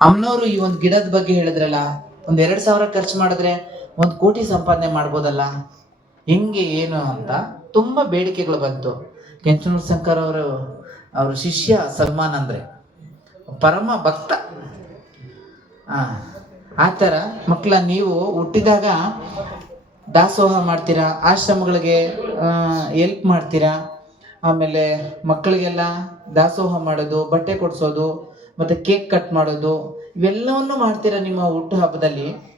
ಅಮ್ಮನವರು ಈ ಒಂದು ಗಿಡದ ಬಗ್ಗೆ ಹೇಳಿದ್ರಲ್ಲ, ಒಂದ್ ಎರಡ್ ಸಾವಿರ ಖರ್ಚು ಮಾಡಿದ್ರೆ ಒಂದ್ ಕೋಟಿ ಸಂಪಾದನೆ ಮಾಡ್ಬೋದಲ್ಲ? ಹೆಂಗೆ, ಏನು ಅಂತ ತುಂಬಾ ಬೇಡಿಕೆಗಳು ಬಂತು. ಕೆಂಚನೂರು ಶಂಕರ್ ಅವರು, ಅವ್ರ ಶಿಷ್ಯ ಸಲ್ಮಾನ್ ಅಂದ್ರೆ. ಪರಮ ಭಕ್ತ. ಆ ಆ ಥರ ಮಕ್ಕಳ ನೀವು ಹುಟ್ಟಿದಾಗ ದಾಸೋಹ ಮಾಡ್ತೀರಾ, ಆಶ್ರಮಗಳಿಗೆ ಎಲ್ಪ್ ಮಾಡ್ತೀರಾ? ಆಮೇಲೆ ಮಕ್ಕಳಿಗೆಲ್ಲ ದಾಸೋಹ ಮಾಡೋದು, ಬಟ್ಟೆ ಕೊಡಿಸೋದು ಮತ್ತೆ ಕೇಕ್ ಕಟ್ ಮಾಡೋದು, ಇವೆಲ್ಲವನ್ನು ಮಾಡ್ತೀರಾ ನಿಮ್ಮ ಹುಟ್ಟು ಹಬ್ಬದಲ್ಲಿ?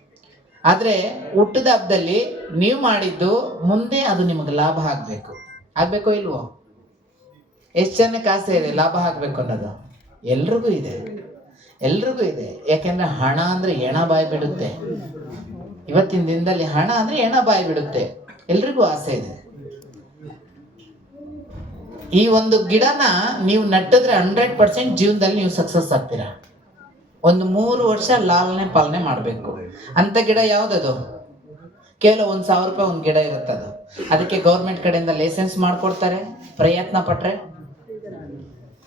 ಆದರೆ ಹುಟ್ಟದ ಹಬ್ಬದಲ್ಲಿ ನೀವು ಮಾಡಿದ್ದು ಮುಂದೆ ಅದು ನಿಮಗೆ ಲಾಭ ಆಗಬೇಕು. ಆಗಬೇಕೋ ಇಲ್ವೋ? ಎಷ್ಟು ಜನಕ್ಕೆ ಆಸೆ ಇದೆ ಲಾಭ ಆಗಬೇಕು ಅನ್ನೋದು? ಎಲ್ರಿಗೂ ಇದೆ. ಎಲ್ರಿಗೂ ಇದೆ. ಯಾಕೆಂದ್ರೆ ಹಣ ಅಂದ್ರೆ ಎಣ ಬಾಯಿ ಬಿಡುತ್ತೆ. ಇವತ್ತಿನ ದಿನದಲ್ಲಿ ಹಣ ಅಂದ್ರೆ ಎಣ ಬಾಯಿ ಬಿಡುತ್ತೆ. ಎಲ್ರಿಗೂ ಆಸೆ ಇದೆ. ಈ ಒಂದು ಗಿಡನ ನೀವು ನೆಟ್ಟಿದ್ರೆ ಹಂಡ್ರೆಡ್ ಪರ್ಸೆಂಟ್ ಜೀವನದಲ್ಲಿ ನೀವು ಸಕ್ಸಸ್ ಆಗ್ತೀರಾ? ಒಂದು ಮೂರು ವರ್ಷ ಲಾಲನೆ ಪಾಲನೆ ಮಾಡಬೇಕು. ಅಂತ ಗಿಡ ಯಾವ್ದದು? ಕೇವಲ ಒಂದು ಸಾವಿರ ರೂಪಾಯಿ ಒಂದು ಗಿಡ ಇರುತ್ತೆ ಅದು. ಅದಕ್ಕೆ ಗೌರ್ಮೆಂಟ್ ಕಡೆಯಿಂದ ಲೈಸೆನ್ಸ್ ಮಾಡ್ಕೊಡ್ತಾರೆ ಪ್ರಯತ್ನ ಪಟ್ರೆ.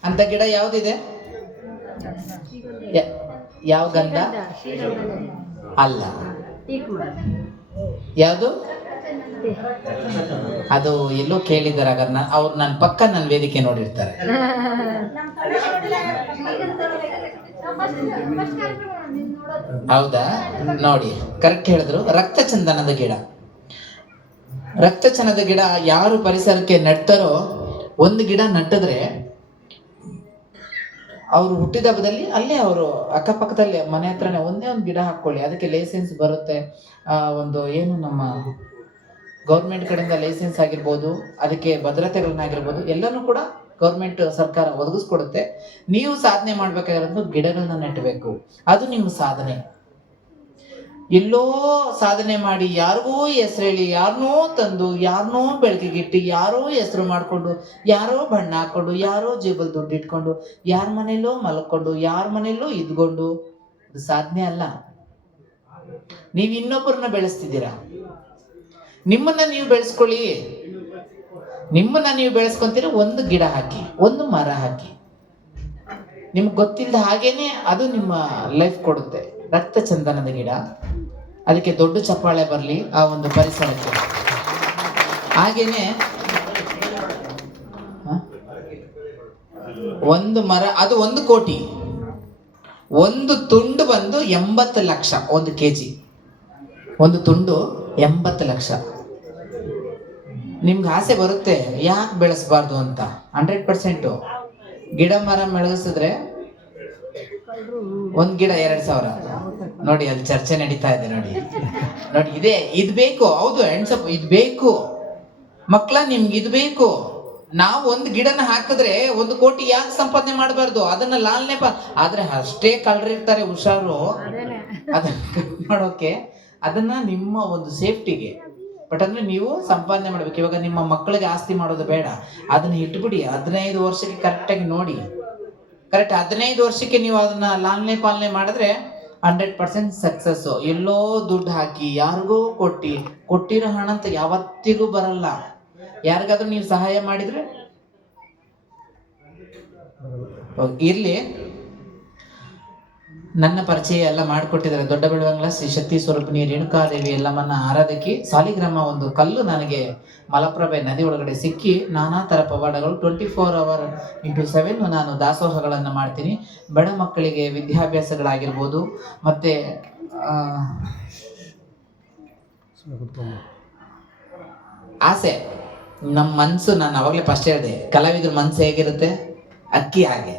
ಅಂತ ಗಿಡ ಯಾವ್ದಿದೆ? ಯ- ಯಾವ ಗಂಧ? ಅಲ್ಲ. ಯಾವುದು? ಅದು ಎಲ್ಲೋ ಕೇಳಿದ್ದಾರೆ ಹಾಗಾದ್ರೆ ನಾ- ಅವ್ರು ನನ್ನ ಪಕ್ಕ ನನ್ನ ವೇದಿಕೆ ನೋಡಿರ್ತಾರೆ. ಹೌದಾ? ನೋಡಿ ಕರೆಕ್ಟ್ ಹೇಳಿದ್ರು. ರಕ್ತ ಚಂದನದ ಗಿಡ. ರಕ್ತ ಚಂದನದ ಗಿಡ ಯಾರು ಪರಿಸರಕ್ಕೆ ನೆಡ್ತಾರೋ ಒಂದು ಗಿಡ ನಟ್ಟಿದ್ರೆ ಅವರು ಹುಟ್ಟಿದ ಹಬ್ಬದಲ್ಲಿ ಅಲ್ಲೇ ಅವರು ಅಕ್ಕಪಕ್ಕದಲ್ಲೇ ಮನೆ ಹತ್ರನೇ ಒಂದೇ ಒಂದು ಗಿಡ ಹಾಕೊಳ್ಳಿ ಅದಕ್ಕೆ ಲೈಸೆನ್ಸ್ ಬರುತ್ತೆ. ಒಂದು ಏನು ನಮ್ಮ ಗೌರ್ಮೆಂಟ್ ಕಡೆಯಿಂದ ಲೈಸೆನ್ಸ್ ಆಗಿರ್ಬೋದು, ಅದಕ್ಕೆ ಭದ್ರತೆಗಳನ್ನಾಗಿರ್ಬೋದು ಎಲ್ಲನೂ ಕೂಡ ಗೌರ್ಮೆಂಟ್ ಸರ್ಕಾರ ಒದಗಿಸ್ಕೊಡುತ್ತೆ. ನೀವು ಸಾಧನೆ ಮಾಡ್ಬೇಕಾಗಿರೋದು ಗಿಡಗಳನ್ನ ನೆಟ್ಟಬೇಕು ಅದು ನಿಮ್ಮ ಸಾಧನೆ. ಎಲ್ಲೋ ಸಾಧನೆ ಮಾಡಿ ಯಾರಿಗೂ ಹೆಸರು ಹೇಳಿ ಯಾರನ್ನೋ ತಂದು ಯಾರನ್ನೋ ಬೆಳಕಿಗಿಟ್ಟು ಯಾರೋ ಹೆಸರು ಮಾಡಿಕೊಂಡು, ಯಾರೋ ಬಣ್ಣ ಹಾಕ್ಕೊಂಡು, ಯಾರೋ ಜೇಬಲ್ ದುಡ್ಡು ಇಟ್ಕೊಂಡು, ಯಾರ ಮನೆಯಲ್ಲೋ ಮಲ್ಕೊಂಡು, ಯಾರ ಮನೆಯಲ್ಲೋ ಇದ್ಕೊಂಡು ಸಾಧನೆ ಅಲ್ಲ. ನೀವು ಇನ್ನೊಬ್ಬರನ್ನ ಬೆಳೆಸ್ತಿದ್ದೀರಾ? ನಿಮ್ಮನ್ನ ನೀವು ಬೆಳೆಸ್ಕೊಳ್ಳಿ. ನಿಮ್ಮನ್ನ ನೀವು ಬೆಳೆಸ್ಕೊಂತೀರ ಒಂದು ಗಿಡ ಹಾಕಿ, ಒಂದು ಮರ ಹಾಕಿ. ನಿಮ್ಗೆ ಗೊತ್ತಿಲ್ಲದ ಹಾಗೇನೆ ಅದು ನಿಮ್ಮ ಲೈಫ್ ಕೊಡುತ್ತೆ. ರಕ್ತ ಚಂದನದ ಗಿಡ. ಅದಕ್ಕೆ ದೊಡ್ಡ ಚಪ್ಪಾಳೆ ಬರಲಿ ಆ ಒಂದು ಪರಿಸರಕ್ಕೆ. ಹಾಗೇನೆ ಒಂದು ಮರ, ಅದು ಒಂದು ಕೋಟಿ. ಒಂದು ತುಂಡು ಬಂದು ಎಂಬತ್ತು ಲಕ್ಷ, ಒಂದು ಕೆ ಜಿ ಒಂದು ತುಂಡು ಎಂಬತ್ತು ಲಕ್ಷ. ನಿಮ್ಗೆ ಆಸೆ ಬರುತ್ತೆ ಯಾಕೆ ಬೆಳೆಸಬಾರ್ದು ಅಂತ? Hundred percent. ಗಿಡ ಮರ ಬೆಳೆಸಿದ್ರೆ ಒಂದು ಗಿಡ ಎರಡ್ ಸಾವಿರ. ನೋಡಿ ಅಲ್ಲಿ ಚರ್ಚೆ ನಡೀತಾ ಇದೆ ನೋಡಿ. ನೋಡಿ ಇದೇ ಇದು ಬೇಕು ಹೌದು ಹೆಣ್ಸಪ್ ಇದು ಬೇಕು. ಮಕ್ಕಳ ನಿಮ್ಗೆ ಇದು ಬೇಕು. ನಾವು ಒಂದು ಗಿಡನ ಹಾಕಿದ್ರೆ ಒಂದು ಕೋಟಿ ಯಾಕೆ ಸಂಪಾದನೆ ಮಾಡಬಾರ್ದು? ಅದನ್ನ ಲಾಲ್ನೆ ಪ ಆದರೆ ಅಷ್ಟೇ ಕಳ್ರಿರ್ತಾರೆ ಹುಷಾರು. ಅದನ್ನ ನೋಡೋಕೆ ಮಾಡೋಕೆ ಅದನ್ನ ನಿಮ್ಮ ಒಂದು ಸೇಫ್ಟಿಗೆ ಬಟ್ ಅಂದ್ರೆ ನೀವು ಸಂಪಾದನೆ ಮಾಡ್ಬೇಕು. ಇವಾಗ ನಿಮ್ಮ ಮಕ್ಕಳಿಗೆ ಆಸ್ತಿ ಮಾಡೋದು ಬೇಡ. ಅದನ್ನ ಇಟ್ಬಿಡಿ. ಹದಿನೈದು ವರ್ಷಕ್ಕೆ ಕರೆಕ್ಟಾಗಿ ನೋಡಿ. ಕರೆಕ್ಟ್ ಹದಿನೈದು ವರ್ಷಕ್ಕೆ ನೀವು ಅದನ್ನ ಲಾಲನೆ ಪಾಲನೆ ಮಾಡಿದ್ರೆ ಹಂಡ್ರೆಡ್ ಪರ್ಸೆಂಟ್ ಸಕ್ಸಸ್ ಎಲ್ಲೋ ದುಡ್ಡು ಹಾಕಿ, ಯಾರಿಗೂ ಕೊಟ್ಟಿ, ಕೊಟ್ಟಿರೋ ಹಣ ಅಂತ ಯಾವತ್ತಿಗೂ ಬರಲ್ಲ. ಯಾರಿಗಾದ್ರೂ ನೀವು ಸಹಾಯ ಮಾಡಿದ್ರೆ? ಇರ್ಲಿ. ನನ್ನ ಪರಿಚಯ ಎಲ್ಲ ಮಾಡಿಕೊಟ್ಟಿದ್ದಾರೆ. ದೊಡ್ಡ ಬೆಳವಂಗ್ಲ ಶ್ರೀ ಶಕ್ತಿ ಸ್ವರೂಪಿಣಿ ರೇಣುಕಾದೇವಿ ಎಲ್ಲಮ್ಮನ ಆರಾಧಕಿ, ಸಾಲಿಗ್ರಾಮ ಒಂದು ಕಲ್ಲು ನನಗೆ ಮಲಪ್ರಭೆ ನದಿ ಒಳಗಡೆ ಸಿಕ್ಕಿ ನಾನಾ ಥರ ಪವಾಡಗಳು twenty four hour into seven ನಾನು ದಾಸೋಹಗಳನ್ನು ಮಾಡ್ತೀನಿ. ಬಡ ಮಕ್ಕಳಿಗೆ ವಿದ್ಯಾಭ್ಯಾಸಗಳಾಗಿರ್ಬೋದು, ಮತ್ತು ಆಸೆ. ನಮ್ಮ ಮನಸ್ಸು ನಾನು ಅವಾಗಲೇ ಫಸ್ಟ್ ಹೇಳಿದೆ, ಕಲಾವಿದ್ರ ಮನಸ್ಸು ಹೇಗಿರುತ್ತೆ? ಅಕ್ಕಿ ಹಾಗೆ.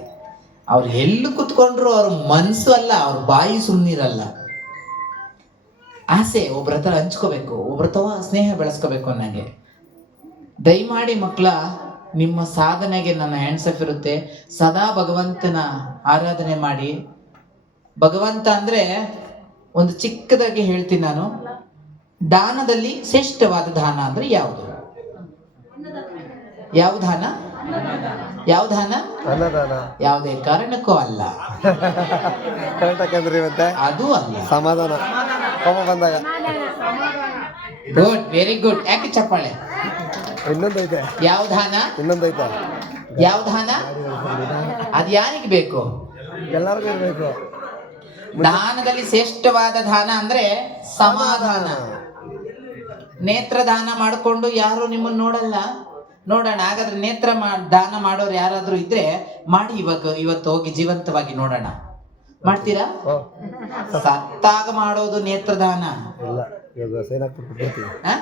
ಅವ್ರು ಎಲ್ಲಿ ಕುತ್ಕೊಂಡ್ರು ಅವ್ರ ಮನಸ್ಸು ಅಲ್ಲ, ಅವ್ರ ಬಾಯಿ ಸುಮ್ಮನಿರಲ್ಲ ಆಸೆ, ಒಬ್ರ ಹತ್ರ ಹಂಚ್ಕೋಬೇಕು, ಒಬ್ರ ತವ ಸ್ನೇಹ ಬೆಳೆಸ್ಕೋಬೇಕು ಅನ್ನಂಗೆ. ದಯಮಾಡಿ ಮಕ್ಕಳ, ನಿಮ್ಮ ಸಾಧನೆಗೆ ನನ್ನ ಹ್ಯಾಂಡ್ಸಪ್ ಇರುತ್ತೆ. ಸದಾ ಭಗವಂತನ ಆರಾಧನೆ ಮಾಡಿ. ಭಗವಂತ ಅಂದ್ರೆ ಒಂದು ಚಿಕ್ಕದಾಗಿ ಹೇಳ್ತೀನಿ ನಾನು. ದಾನದಲ್ಲಿ ಶ್ರೇಷ್ಠವಾದ ದಾನ ಅಂದ್ರೆ ಯಾವುದು? ಯಾವ ದಾನ? ಯಾವ ದಾನ ಅನ್ನದಾನ. ಯಾವುದೇ ಕಾರಣಕ್ಕೂ ಅಲ್ಲ. ಕರೆಕ್ಟ್ ಹಾಕಂದ್ರಿ ಮತ್ತೆ? ಅದು ಅಲ್ಲ. ಸಮಾಧಾನ. ಕೋಪ ಬಂದಾಗ. ಗುಡ್ ವೆರಿ ಗುಡ್ ಯಾಕೆ ಚಪ್ಪಾಳೆ? ಇನ್ನೊಂದೈತೆ ಯಾವ ದಾನ ಇನ್ನೊಂದೈತೆ ಯಾವ ದಾನ ಅದು ಯಾರಿಗೆ ಬೇಕು? ಎಲ್ಲರಿಗೂ ಇರಬೇಕು ದಾನದಲ್ಲಿ ಶ್ರೇಷ್ಠವಾದ ದಾನ ಅಂದ್ರೆ ಸಮಾಧಾನ. ನೇತ್ರದಾನ ಮಾಡಿಕೊಂಡು ಯಾರು ನಿಮ್ಮನ್ನ ನೋಡಲ್ಲ. ನೋಡೋಣ. ಹಾಗಾದ್ರೆ ನೇತ್ರ ಮಾ- ದಾನ ಮಾಡೋರು ಯಾರಾದ್ರೂ ಇದ್ರೆ ಮಾಡಿ ಇವಾಗ ಇವತ್ತು ಹೋಗಿ ಜೀವಂತವಾಗಿ ನೋಡೋಣ. ಮಾಡ್ತೀರಾ? ಸತ್ತಾಗ ಮಾಡೋದು ನೇತ್ರದಾನ ಬರ್ತೀವಿ ಆ?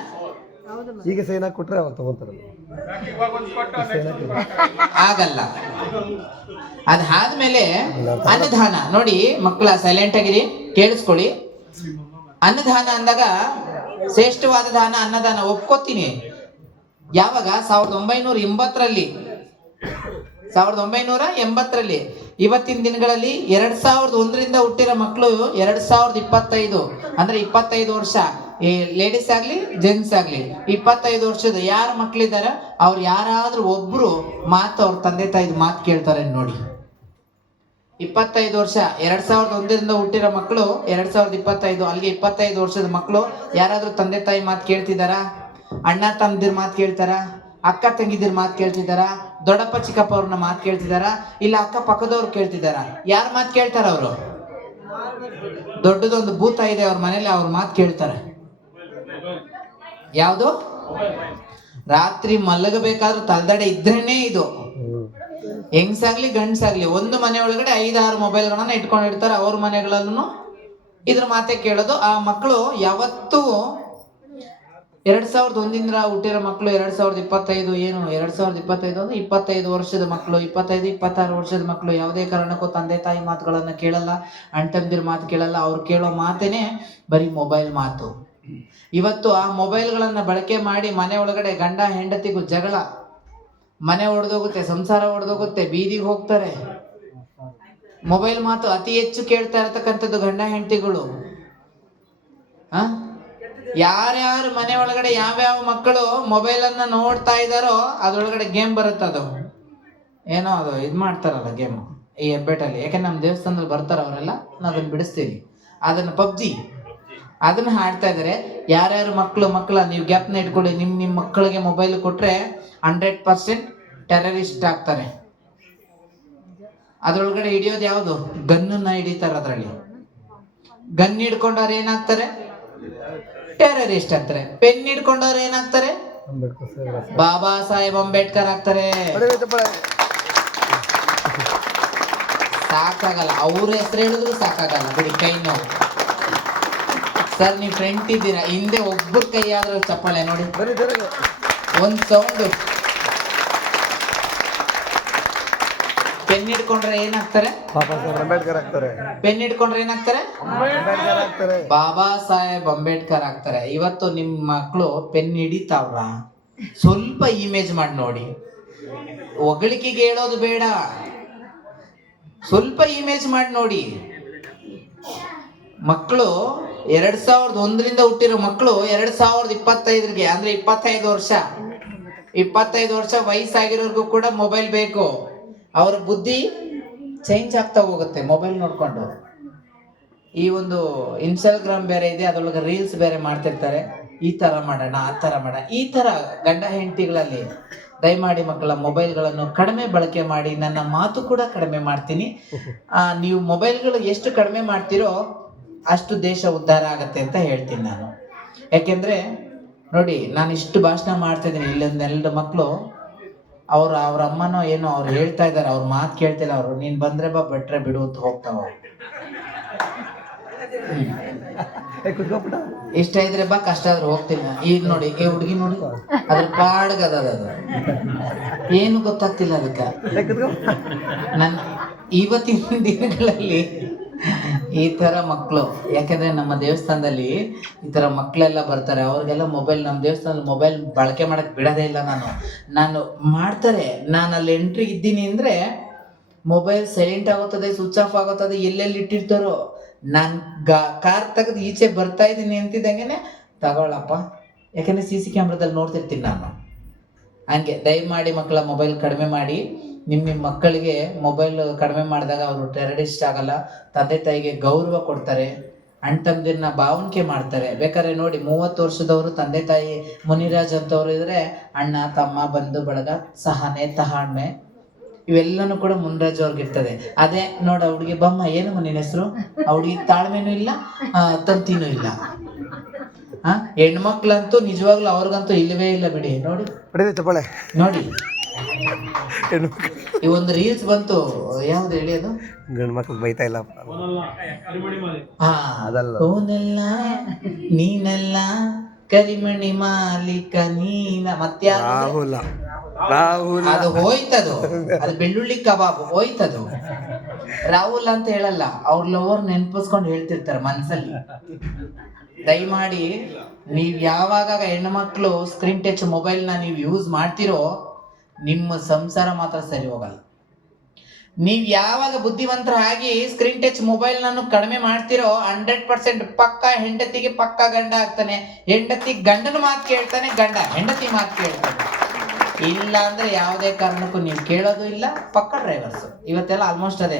ಈಗ ಸೈನ್ ಕೊಟ್ರೆ ಅವ್ರು ತಗೊಂತಾರಲ್ಲ ಆಗಲ್ಲ. ಅದಾದ್ಮೇಲೆ ಅನ್ನದಾನ. ನೋಡಿ ಮಕ್ಕಳ ಸೈಲೆಂಟ್ ಆಗಿರಿ ಕೇಳಿಸ್ಕೊಳ್ಳಿ. ಅನ್ನದಾನ ಅಂದಾಗ ಶ್ರೇಷ್ಠವಾದ ದಾನ ಅನ್ನದಾನ ಒಪ್ಕೋತೀನಿ. ಯಾವಾಗ? ಸಾವಿರದ ಒಂಬೈನೂರ ಎಂಬತ್ತರಲ್ಲಿ. ಸಾವಿರದ ಒಂಬೈನೂರ ಎಂಬತ್ತರಲ್ಲಿ. ಇವತ್ತಿನ ದಿನಗಳಲ್ಲಿ ಎರಡ್ ಸಾವಿರದ ಒಂದರಿಂದ ಹುಟ್ಟಿರೋ ಮಕ್ಕಳು ಎರಡ್ ಸಾವಿರದ ಇಪ್ಪತ್ತೈದು. ಅಂದ್ರೆ ಇಪ್ಪತ್ತೈದು ವರ್ಷ. ಈ ಲೇಡೀಸ್ ಆಗ್ಲಿ ಜೆಂಟ್ಸ್ ಆಗ್ಲಿ, ಇಪ್ಪತ್ತೈದು ವರ್ಷದ ಯಾರ ಮಕ್ಳಿದಾರ ಅವ್ರು ಯಾರಾದ್ರೂ ಒಬ್ರು ಮಾತು ಅವ್ರ ತಂದೆ ತಾಯಿದ ಮಾತು ಕೇಳ್ತಾರೆ ನೋಡಿ. ಇಪ್ಪತ್ತೈದು ವರ್ಷ. ಎರಡ್ ಸಾವಿರದ ಒಂದರಿಂದ ಹುಟ್ಟಿರೋ ಮಕ್ಕಳು ಎರಡ್ ಸಾವಿರದ ಇಪ್ಪತ್ತೈದು, ಅಲ್ಲಿಗೆ ಇಪ್ಪತ್ತೈದು ವರ್ಷದ ಮಕ್ಕಳು ಯಾರಾದ್ರೂ ತಂದೆ ತಾಯಿ ಮಾತು ಕೇಳ್ತಿದಾರಾ ಅಣ್ಣ ತಮ್ಮದಿರ್ ಮಾತು ಕೇಳ್ತಾರ? ಅಕ್ಕ ತಂಗಿದಿರ್ ಮಾತು ಕೇಳ್ತಿದಾರ ದೊಡ್ಡಪ್ಪ ಚಿಕ್ಕಪ್ಪ ಅವ್ರನ್ನ ಮಾತು ಕೇಳ್ತಿದಾರ ಇಲ್ಲ ಅಕ್ಕ ಪಕ್ಕದವ್ರು ಕೇಳ್ತಿದಾರ ಯಾರ ಮಾತು ಕೇಳ್ತಾರ ಅವರು? ದೊಡ್ಡದೊಂದು ಭೂತ ಇದೆ ಅವ್ರ ಮನೇಲಿ, ಅವ್ರ ಮಾತು ಕೇಳ್ತಾರೆ. ಯಾವುದು? ರಾತ್ರಿ ಮಲಗಬೇಕಾದ್ರೂ ತಲೆದಡೆ ಇದ್ರೇನೆ ಇದು. ಹೆಂಗ್ಸಾಗ್ಲಿ, ಗಂಡ್ಸಾಗ್ಲಿ, ಒಂದು ಮನೆ ಒಳಗಡೆ ಐದಾರು ಮೊಬೈಲ್ಗಳನ್ನ ಇಟ್ಕೊಂಡಿರ್ತಾರೆ ಅವ್ರ ಮನೆಗಳಲ್ಲೂ ಇದ್ರ ಮಾತೆ ಕೇಳೋದು. ಆ ಮಕ್ಕಳು ಯಾವತ್ತೂ ಎರಡ್ ಸಾವಿರದ ಒಂದಿಂದ ಹುಟ್ಟಿರೋ ಮಕ್ಕಳು ಎರಡ್ ಸಾವಿರದ ಇಪ್ಪತ್ತೈದು ಏನು? ಎರಡ್ ಸಾವಿರದ ಇಪ್ಪತ್ತೈದು ಅಂದ್ರೆ ಇಪ್ಪತ್ತೈದು ವರ್ಷದ ಮಕ್ಕಳು ಇಪ್ಪತ್ತೈದು, ಇಪ್ಪತ್ತಾರು ವರ್ಷದ ಮಕ್ಕಳು ಯಾವುದೇ ಕಾರಣಕ್ಕೂ ತಂದೆ, ತಾಯಿ ಮಾತುಗಳನ್ನ ಕೇಳಲ್ಲ, ಅಣ್ತಂದಿರ ಮಾತು ಕೇಳಲ್ಲ. ಅವ್ರು ಕೇಳೋ ಮಾತೇನೆ ಬರೀ ಮೊಬೈಲ್ ಮಾತು. ಇವತ್ತು ಆ ಮೊಬೈಲ್ಗಳನ್ನ ಬಳಕೆ ಮಾಡಿ ಮನೆ ಒಳಗಡೆ ಗಂಡ ಹೆಂಡತಿಗೂ ಜಗಳ. ಮನೆ ಒಡೆದೋಗುತ್ತೆ, ಸಂಸಾರ ಹೊಡೆದೋಗುತ್ತೆ ಬೀದಿಗೆ ಹೋಗ್ತಾರೆ. ಮೊಬೈಲ್ ಮಾತು ಅತಿ ಹೆಚ್ಚು ಕೇಳ್ತಾ ಇರತಕ್ಕಂಥದ್ದು ಗಂಡ ಹೆಂಡತಿಗಳು. ಆ ಯಾರ್ಯಾರು ಮನೆ ಒಳಗಡೆ ಯಾವ್ಯಾವ ಮಕ್ಕಳು ಮೊಬೈಲ್ ಅನ್ನ ನೋಡ್ತಾ ಇದ್ದಾರೋ ಅದ್ರೊಳಗಡೆ ಗೇಮ್ ಬರುತ್ತೆ ಅದು. ಏನೋ ಅದು ಇದು ಮಾಡ್ತಾರಲ್ಲ ಗೇಮ್ ಈ ಹೆಬ್ಬೆಟ್ಟಲ್ಲಿ ಯಾಕಂದ್ರೆ ನಮ್ಮ ದೇವಸ್ಥಾನದಲ್ಲಿ ಬರ್ತಾರ ಅವರೆಲ್ಲ ನಾವು ಅದನ್ನ ಬಿಡಿಸ್ತೀವಿ ಅದನ್ನ ಪಬ್ಜಿ. ಅದನ್ನ ಆಡ್ತಾ ಇದ್ದಾರೆ ಯಾರ್ಯಾರು ಮಕ್ಕಳು ಮಕ್ಕಳ, ನೀವು ಗ್ಯಾಪ್ನ ಇಟ್ಕೊಳ್ಳಿ. ನಿಮ್ಮ ನಿಮ್ಮ ಮಕ್ಕಳಿಗೆ ಮೊಬೈಲ್ ಕೊಟ್ರೆ ಹಂಡ್ರೆಡ್ ಪರ್ಸೆಂಟ್ ಟೆರರಿಸ್ಟ್ ಆಗ್ತಾರೆ. ಅದ್ರೊಳಗಡೆ ಹಿಡಿಯೋದು ಯಾವುದು? ಗನ್ನನ್ನ ಹಿಡಿತಾರೆ ಅದರಲ್ಲಿ. ಗನ್ ಹಿಡ್ಕೊಂಡವ್ರು ಏನಾಗ್ತಾರೆ ಟೆರರಿಸ್ಟ್ ಅಂತಾರೆ ಪೆನ್ ಹಿಡ್ಕೊಂಡವ್ರು ಏನಾಗ್ತಾರೆ? ಬಾಬಾ ಸಾಹೇಬ್ ಅಂಬೇಡ್ಕರ್ ಆಗ್ತಾರೆ. ಸಾಕಾಗಲ್ಲ. ಅವ್ರ ಹೆಸರು ಹೇಳಿದ್ರು ಸಾಕಾಗಲ್ಲ. ಬಿಡಿ ಕೈ ನೋವು. ಸರ್ ನೀವು ಫ್ರೆಂಟ್ ಇದ್ದೀರಾ? ಹಿಂದೆ ಒಬ್ಬರ ಕೈ ಆದ್ರೂ ಚಪ್ಪಾಳೆ ನೋಡಿ. ಒಂದ್ ಸೌಂಡ್ ಪೆನ್ ಹಿಡ್ಕೊಂಡ್ರೆ ಏನಾಗ್ತಾರೆ? ಅಂಬೇಡ್ಕರ್ ಆಗ್ತಾರೆ. ಪೆನ್ ಹಿಡ್ಕೊಂಡ್ರೆ ಏನಾಗ್ತಾರೆ ಬಾಬಾ ಸಾಹೇಬ್ ಅಂಬೇಡ್ಕರ್ ಆಗ್ತಾರೆ. ಇವತ್ತು ನಿಮ್ಮ ಮಕ್ಕಳು ಪೆನ್ ಹಿಡಿತಾವ್ರ? ಸ್ವಲ್ಪ ಇಮೇಜ್ ಮಾಡಿ ನೋಡಿ. ಒಗಳಿಕೆಗೆ ಹೇಳೋದು ಬೇಡ. ಸ್ವಲ್ಪ ಇಮೇಜ್ ಮಾಡಿ ನೋಡಿ. ಮಕ್ಕಳು ಎರಡ್ ಸಾವಿರದ ಒಂದರಿಂದ ಹುಟ್ಟಿರೋ ಮಕ್ಕಳು ಎರಡ್ ಸಾವಿರದ ಇಪ್ಪತ್ತೈದರಿಗೆ ಅಂದ್ರೆ ಇಪ್ಪತ್ತೈದು ವರ್ಷ ಇಪ್ಪತ್ತೈದು ವರ್ಷ ವಯಸ್ಸಾಗಿರೋರ್ಗು ಕೂಡ ಮೊಬೈಲ್ ಬೇಕು. ಅವ್ರ ಬುದ್ಧಿ ಚೇಂಜ್ ಆಗ್ತಾ ಹೋಗುತ್ತೆ ಮೊಬೈಲ್ ನೋಡ್ಕೊಂಡು. ಈ ಒಂದು ಇನ್ಸ್ಟಾಗ್ರಾಮ್ ಬೇರೆ ಇದೆ ಅದ್ರೊಳಗೆ ರೀಲ್ಸ್ ಬೇರೆ ಮಾಡ್ತಿರ್ತಾರೆ. ಈ ತರ ಮಾಡೋಣ ಆ ತರ ಮಾಡೋಣ. ಈ ತರ ಗಂಡ ಹೆಂಡತಿಗಳಲ್ಲಿ ದಯಮಾಡಿ ಮಕ್ಕಳ ಮೊಬೈಲ್ಗಳನ್ನು ಕಡಿಮೆ ಬಳಕೆ ಮಾಡಿ ನನ್ನ ಮಾತು ಕೂಡ ಕಡಿಮೆ ಮಾಡ್ತೀನಿ. ಆ, ನೀವು ಮೊಬೈಲ್ಗಳು ಎಷ್ಟು ಕಡಿಮೆ ಮಾಡ್ತೀರೋ ಅಷ್ಟು ದೇಶ ಉದ್ಧಾರ ಆಗತ್ತೆ ಅಂತ ಹೇಳ್ತೀನಿ ನಾನು. ಯಾಕೆಂದ್ರೆ ನೋಡಿ ನಾನು ಇಷ್ಟು ಭಾಷಣ ಮಾಡ್ತಾ ಇದ್ದೀನಿ ಇಲ್ಲೊಂದೆರಡು ಮಕ್ಕಳು ಅವ್ರ ಅವ್ರ ಅಮ್ಮನೋ ಏನೋ ಅವ್ರು ಹೇಳ್ತಾ ಇದ್ದಾರೆ ಅವ್ರ ಮಾತು ಕೇಳ್ತಿಲ್ಲ ಅವರು. ನೀನ್ ಬಂದ್ರೆ ಬಾ ಬಿಟ್ರೆ ಬಿಡು ಅಂತ ಹೋಗ್ತಾವ ಇಷ್ಟ ಇದ್ರೆ ಬಾ ಕಷ್ಟ ಆದ್ರೆ ಹೋಗ್ತೀನಿ. ಈಗ ನೋಡಿ ಈ ಹುಡುಗಿ ನೋಡಿ ಅದ್ರ ಪಾಡ್ಗ ಅದ ಏನು ಗೊತ್ತಾಗ್ತಿಲ್ಲ ಅದಕ್ಕೆ. ನನ್ ನನ್ನ ಇವತ್ತಿನ ದಿನಗಳಲ್ಲಿ ಈ ತರ ಮಕ್ಕಳು ಯಾಕಂದ್ರೆ ನಮ್ಮ ದೇವಸ್ಥಾನದಲ್ಲಿ ಈ ತರ ಮಕ್ಕಳೆಲ್ಲ ಬರ್ತಾರೆ. ಅವ್ರಿಗೆಲ್ಲ ಮೊಬೈಲ್ ನಮ್ಮ ದೇವಸ್ಥಾನದಲ್ಲಿ ಮೊಬೈಲ್ ಬಳಕೆ ಮಾಡಕ್ ಬಿಡದೇ ಇಲ್ಲ ನಾನು. ನಾನು ಮಾಡ್ತಾರೆ. ನಾನು ಅಲ್ಲಿ ಎಂಟ್ರಿ ಇದ್ದೀನಿ ಅಂದ್ರೆ ಮೊಬೈಲ್ ಸೈಲೆಂಟ್ ಆಗುತ್ತದೆ ಸ್ವಿಚ್ ಆಫ್ ಆಗುತ್ತದೆ, ಎಲ್ಲೆಲ್ಲಿ ಇಟ್ಟಿರ್ತಾರೋ. ನಾನು ಗಾ ಕಾರ್ ತೆಗೆದು ಈಚೆ ಬರ್ತಾ ಇದ್ದೀನಿ ಅಂತಿದ್ದಂಗೆ ತಗೊಳಪ್ಪ. ಯಾಕಂದ್ರೆ ಸಿ ಸಿ ಕ್ಯಾಮ್ರಾದಲ್ಲಿ ನೋಡ್ತಿರ್ತೀನಿ ನಾನು. ಹಂಗೆ ದಯಮಾಡಿ ಮಕ್ಕಳ ಮೊಬೈಲ್ ಕಡಿಮೆ ಮಾಡಿ. ನಿಮ್ಮ ನಿಮ್ಮ ಮಕ್ಕಳಿಗೆ ಮೊಬೈಲ್ ಕಡಿಮೆ ಮಾಡಿದಾಗ ಅವರು ಟೆರರಿಸ್ಟ್ ಆಗಲ್ಲ. ತಂದೆ ತಾಯಿಗೆ ಗೌರವ ಕೊಡ್ತಾರೆ. ಅಣ್ಣ ತಮ್ಮದಿರನ್ನ ಭಾವನಿಕೆ ಮಾಡ್ತಾರೆ. ಬೇಕಾದ್ರೆ ನೋಡಿ ಮೂವತ್ತು ವರ್ಷದವರು ತಂದೆ ತಾಯಿ ಮುನಿರಾಜ್ ಅಂತವ್ರು ಇದ್ರೆ ಅಣ್ಣ ತಮ್ಮ ಬಂಧು ಬಳಗ ಸಹನೆ ತಹಾಣ್ಮೆ ಇವೆಲ್ಲನೂ ಕೂಡ ಮುನಿರಾಜ್ ಅವ್ರಿಗೆ ಇರ್ತದೆ ಅದೇ ನೋಡ ಹುಡುಗಿ ಬಮ್ಮ ಏನು ನಿನ್ನ ಹೆಸರು? ಹುಡುಗಿ ತಾಳ್ಮೆನೂ ಇಲ್ಲ ತಂತಿನೂ ಇಲ್ಲ. ಹಾ ಹೆಣ್ಮಕ್ಳಂತೂ ನಿಜವಾಗ್ಲೂ ಅವ್ರಿಗಂತೂ ಇಲ್ಲವೇ ಇಲ್ಲ ಬಿಡಿ. ನೋಡಿ. ನೋಡಿ. ಈ ಒಂದು ರೀಲ್ಸ್ ಬಂತು. ಯಾವ್ದು ಹೇಳಿ ಅದು? ಗಂಡು ಮಕ್ಳು ಬೈತಾ ಇಲ್ಲ. ಹಾ ಅದಲ್ಲ. ಓನಲ್ಲ ನೀನಲ್ಲ ಕರಿಮಣಿ ಮಾಲೀಕ ನೀನ. ಮತ್ಯಾರು ರಾಹುಲ. ರಾಹುಲ್. ಅದು ಹೋಯ್ತದು. ಅದು ಬೆಳ್ಳುಳ್ಳಿ ಕಬಾಬ್ ಹೋಯ್ತದು. ರಾಹುಲ್ ಅಂತ ಹೇಳಲ್ಲ ಅವ್ರ ಲವರ್ ನೆನ್ಪಿಸ್ಕೊಂಡು ಹೇಳ್ತಿರ್ತಾರೆ ಮನ್ಸಲ್ಲಿ. ದಯಮಾಡಿ ನೀವ್ ಯಾವಾಗ ಹೆಣ್ಮಕ್ಳು ಸ್ಕ್ರೀನ್ ಟಚ್ ಮೊಬೈಲ್ನ ನೀವು ಯೂಸ್ ಮಾಡ್ತಿರೋ ನಿಮ್ಮ ಸಂಸಾರ ಮಾತ್ರ ಸರಿ ಹೋಗಲ್ಲ. ನೀವು ಯಾವಾಗ ಬುದ್ಧಿವಂತರ ಆಗಿ ಸ್ಕ್ರೀನ್ ಟಚ್ ಮೊಬೈಲ್ ನಾನು ಕಡಿಮೆ ಮಾಡ್ತಿರೋ ಹಂಡ್ರೆಡ್ ಪರ್ಸೆಂಟ್ ಪಕ್ಕ ಹೆಂಡತಿಗೆ ಪಕ್ಕ ಗಂಡ ಆಗ್ತಾನೆ. ಹೆಂಡತಿ ಗಂಡನ ಮಾತು ಕೇಳ್ತಾನೆ, ಗಂಡ ಹೆಂಡತಿ ಮಾತು ಕೇಳ್ತಾನೆ. ಇಲ್ಲ ಅಂದ್ರೆ ಯಾವುದೇ ಕಾರಣಕ್ಕೂ ನೀವು ಕೇಳೋದು ಇಲ್ಲ, ಪಕ್ಕ ಡ್ರೈವರ್ಸ್ ಇವತ್ತೆಲ್ಲ ಆಲ್ಮೋಸ್ಟ್ ಅದೇ.